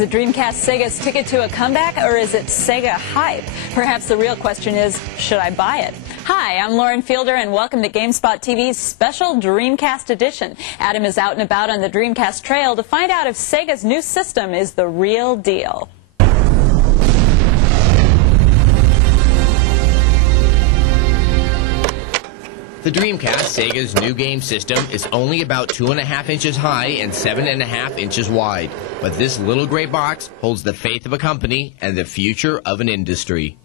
the Dreamcast Sega's ticket to a comeback, or is it Sega hype? Perhaps the real question is, should I buy it? Hi, I'm Lauren Fielder, and welcome to GameSpot TV's special Dreamcast edition. Adam is out and about on the Dreamcast trail to find out if Sega's new system is the real deal. The Dreamcast, Sega's new game system, is only about 2.5 inches high and 7.5 inches wide. But this little gray box holds the faith of a company and the future of an industry.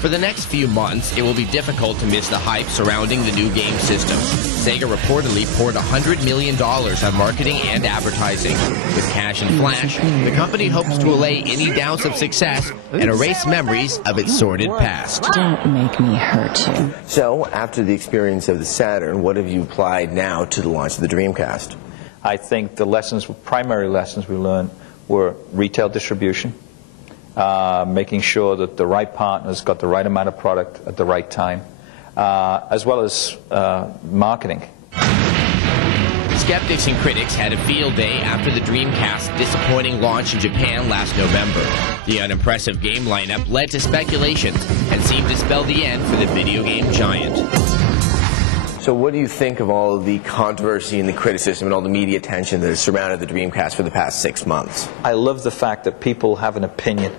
For the next few months, it will be difficult to miss the hype surrounding the new game system. Sega reportedly poured $100 million on marketing and advertising. With cash and flash, the company hopes to allay any doubts of success and erase memories of its sordid past. Don't make me hurt you. So, after the experience of the Saturn, what have you applied now to the launch of the Dreamcast? I think the primary lessons we learned were retail distribution. Making sure that the right partners got the right amount of product at the right time, as well as marketing. Skeptics and critics had a field day after the Dreamcast's disappointing launch in Japan last November. The unimpressive game lineup led to speculations and seemed to spell the end for the video game giant. So what do you think of all of the controversy and the criticism and all the media attention that has surrounded the Dreamcast for the past 6 months? I love the fact that people have an opinion,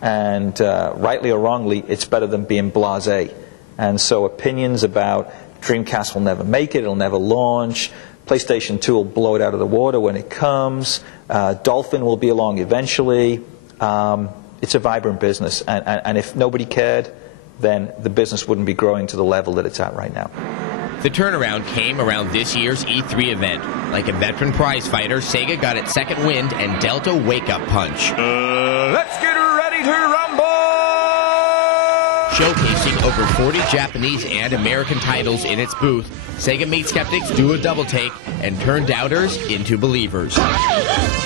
and rightly or wrongly, it's better than being blasé. And so opinions about Dreamcast will never make it, it'll never launch, PlayStation 2 will blow it out of the water when it comes, Dolphin will be along eventually. It's a vibrant business, and if nobody cared, then the business wouldn't be growing to the level that it's at right now. The turnaround came around this year's E3 event. Like a veteran prize fighter, Sega got its second wind and dealt a wake-up punch. Let's get ready to rumble! Showcasing over 40 Japanese and American titles in its booth, Sega made skeptics do a double-take and turned doubters into believers.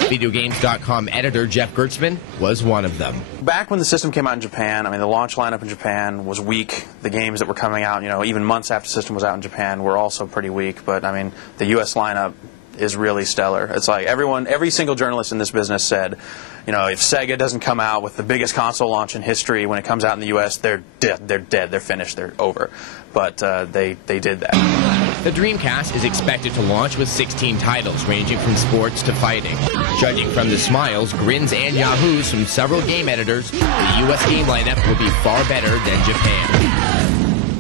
VideoGames.com editor Jeff Gertzman was one of them. Back when the system came out in Japan, I mean, the launch lineup in Japan was weak. The games that were coming out, you know, even months after the system was out in Japan, were also pretty weak. But, I mean, the U.S. lineup is really stellar. It's like every single journalist in this business said, you know, if Sega doesn't come out with the biggest console launch in history when it comes out in the U.S., they're dead, they're finished, they're over. But they did that. The Dreamcast is expected to launch with 16 titles, ranging from sports to fighting. Judging from the smiles, grins, and yahoos from several game editors, the U.S. game lineup will be far better than Japan.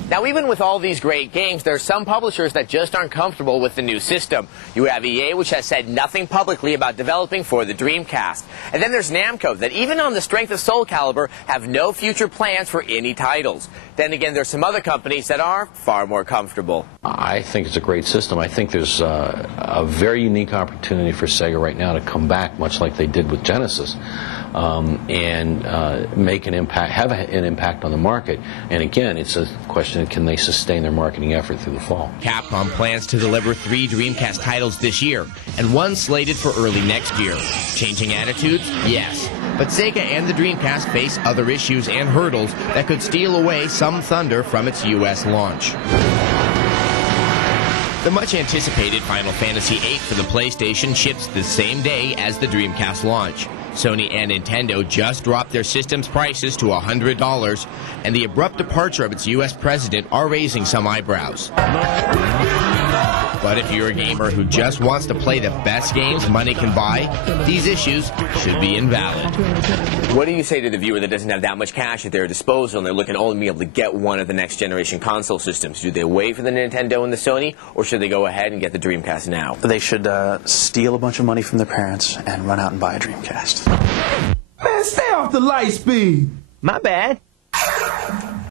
Now, even with all these great games, there are some publishers that just aren't comfortable with the new system. You have EA, which has said nothing publicly about developing for the Dreamcast. And then there's Namco, that even on the strength of Soul Calibur, have no future plans for any titles. Then again, there's some other companies that are far more comfortable. I think it's a great system. I think there's a very unique opportunity for Sega right now to come back, much like they did with Genesis, and make an impact, have an impact on the market. And again, it's a question of can they sustain their marketing effort through the fall. Capcom plans to deliver 3 Dreamcast titles this year, and 1 slated for early next year. Changing attitudes? Yes. But Sega and the Dreamcast face other issues and hurdles that could steal away some thunder from its U.S. launch. The much-anticipated Final Fantasy VIII for the PlayStation ships the same day as the Dreamcast launch. Sony and Nintendo just dropped their system's prices to $100, and the abrupt departure of its U.S. president are raising some eyebrows. But if you're a gamer who just wants to play the best games money can buy, these issues should be invalid. What do you say to the viewer that doesn't have that much cash at their disposal and they're looking to only be able to get one of the next generation console systems? Do they wait for the Nintendo and the Sony, or should they go ahead and get the Dreamcast now? They should steal a bunch of money from their parents and run out and buy a Dreamcast. Man, stay off the light speed. My bad.